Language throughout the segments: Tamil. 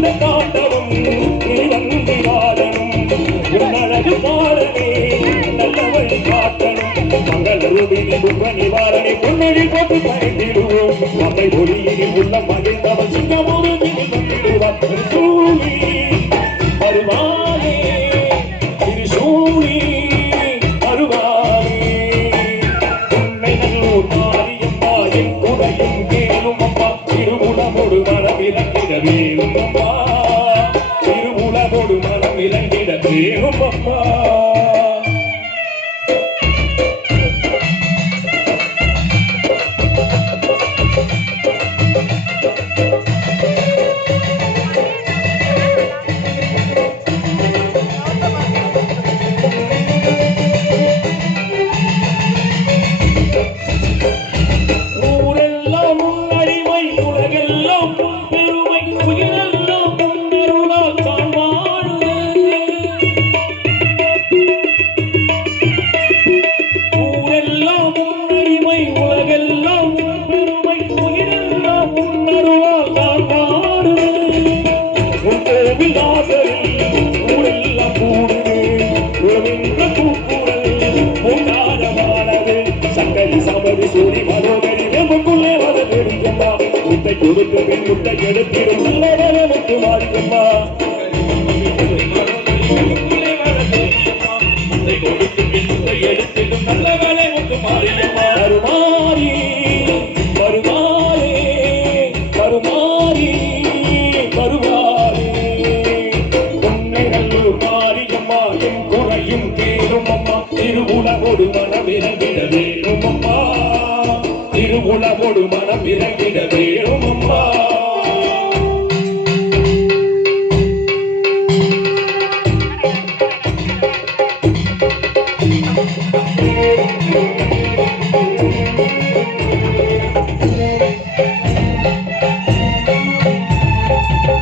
இந்த காட்டவும் இறைவந்தி வாழனும் உன்னழகு பாடவே நல்ல வழி காட்டணும் மங்கள் ரூபினி துன்ப நிவாரணி பொன்னழி போட்டு பயந்திடுவோம் நம்மை ஒளியினில் உள்ள மகிழ்ந்தவன் Yeah, Papa. கொடுத்தவன் முட்டை எடுத்து மாறிக்கம்மா கொடுத்து முட்டை எடுத்து நல்ல வேலை ஒன்று மாறிக்கம்மா வேணும் அம்மா உலகோடு மனம் இறங்கிட வேணும் அம்மா.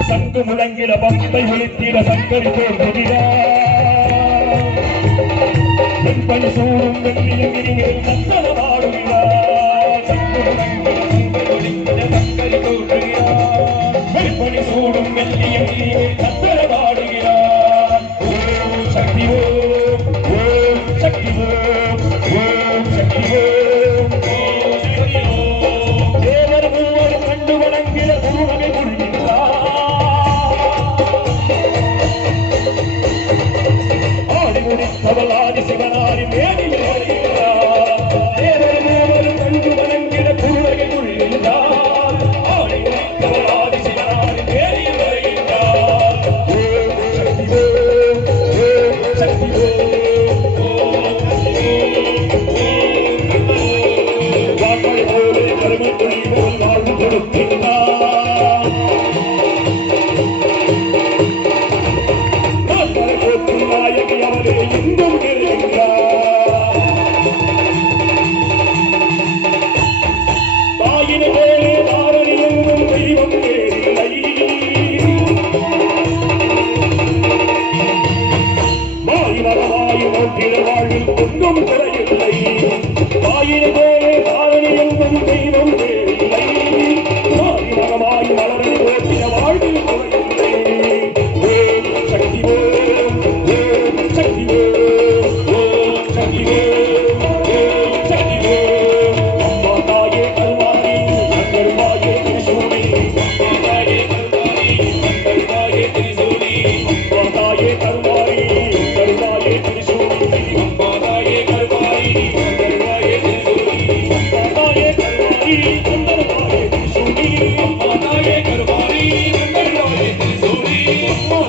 சங்கு முழங்கிட பக்தை ஒழித்திட சங்கரிப்போர் புதிதா பெண்பணி சூடும் வெற்றியும் இனிமேல் நந்தனமா Thank. எங்கும் திரையில்லை ஆயிரம்